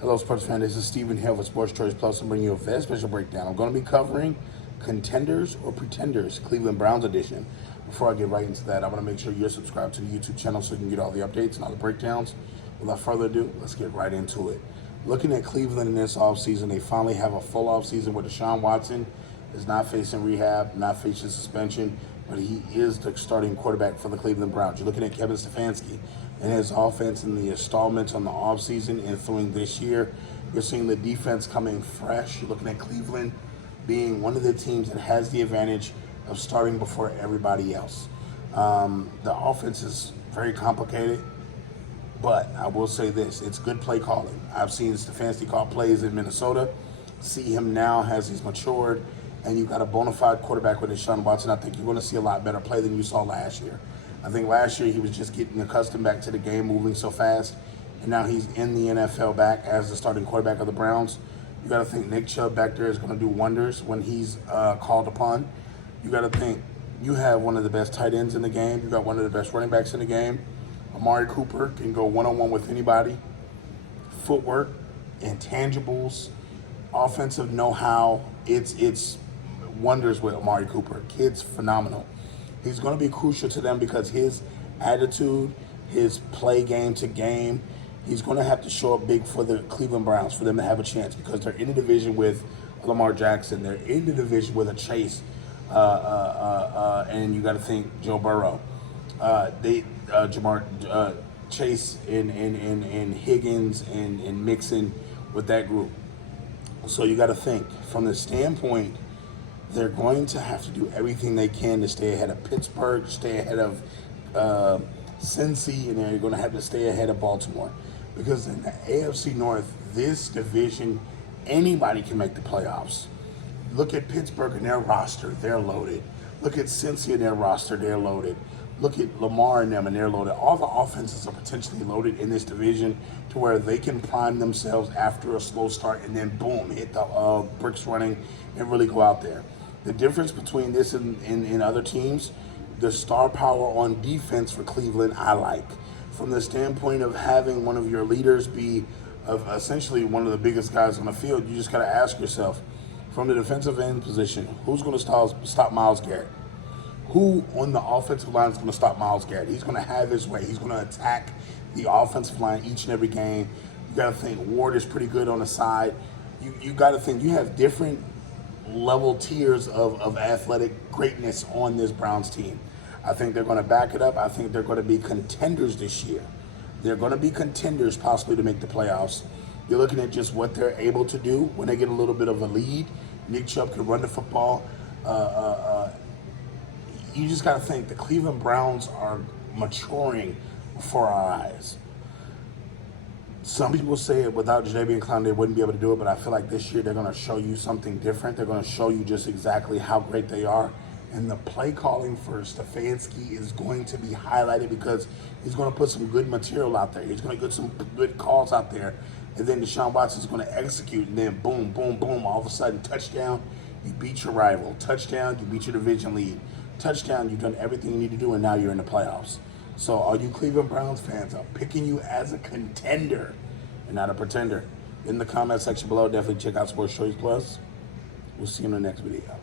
Hello, sports fan. This is Stephen Hill with Sports Choice Plus. I'm bringing you a very special breakdown. I'm going to be covering Contenders or Pretenders, Cleveland Browns edition. Before I get right into that, I want to make sure you're subscribed to the YouTube channel so you can get all the updates and all the breakdowns. Without further ado, let's get right into it. Looking at Cleveland in this offseason, they finally have a full offseason where Deshaun Watson is not facing rehab, not facing suspension, but he is the starting quarterback for the Cleveland Browns. You're looking at Kevin Stefanski and his offense in the installments on the offseason and through this year. You're seeing the defense coming fresh. You're looking at Cleveland being one of the teams that has the advantage of starting before everybody else. The offense is very complicated, but I will say this, it's good play calling. I've seen Stefanski call plays in Minnesota, see him now as he's matured, and you've got a bona fide quarterback with Deshaun Watson. I think you're going to see a lot better play than you saw last year. I think last year he was just getting accustomed back to the game, moving so fast, and now he's in the NFL back as the starting quarterback of the Browns. You got to think Nick Chubb back there is going to do wonders when he's called upon. You got to think you have one of the best tight ends in the game. You got one of the best running backs in the game. Amari Cooper can go one-on-one with anybody. Footwork, intangibles, offensive know-how. It's wonders with Amari Cooper. Kid's phenomenal. He's going to be crucial to them because his attitude, his play game to game, he's going to have to show up big for the Cleveland Browns for them to have a chance because they're in the division with Lamar Jackson. They're in the division with a Chase. And you got to think Joe Burrow. Chase and Higgins and Mixon with that group. So you got to think from the standpoint, they're going to have to do everything they can to stay ahead of Pittsburgh, stay ahead of Cincy, and they're going to have to stay ahead of Baltimore. Because in the AFC North, this division, anybody can make the playoffs. Look at Pittsburgh and their roster, they're loaded. Look at Cincy and their roster, they're loaded. Look at Lamar and them, and they're loaded. All the offenses are potentially loaded in this division to where they can prime themselves after a slow start and then boom, hit the bricks running and really go out there. The difference between this and other teams, the star power on defense for Cleveland, I like. From the standpoint of having one of your leaders be of essentially one of the biggest guys on the field, you just got to ask yourself, from the defensive end position, who's going to stop Myles Garrett? Who on the offensive line is going to stop Myles Garrett? He's going to have his way. He's going to attack the offensive line each and every game. You got to think Ward is pretty good on the side. You got to think you have different level tiers of athletic greatness on this Browns team. I think they're going to back it up. I think they're going to be contenders this year. They're going to be contenders possibly to make the playoffs. You're looking at just what they're able to do when they get a little bit of a lead. Nick Chubb can run the football. You just got to think the Cleveland Browns are maturing before our eyes. Some people say without Jadeveon Clowney they wouldn't be able to do it, but I feel like this year they're going to show you something different. They're going to show you just exactly how great they are. And the play calling for Stefanski is going to be highlighted because he's going to put some good material out there. He's going to get some good calls out there. And then Deshaun Watson is going to execute. And then boom, boom, boom, all of a sudden, touchdown, you beat your rival. Touchdown, you beat your division lead. Touchdown, you've done everything you need to do, and now you're in the playoffs. So all you Cleveland Browns fans, I'm picking you as a contender and not a pretender. In the comment section below, definitely check out Sports Choice Plus. We'll see you in the next video.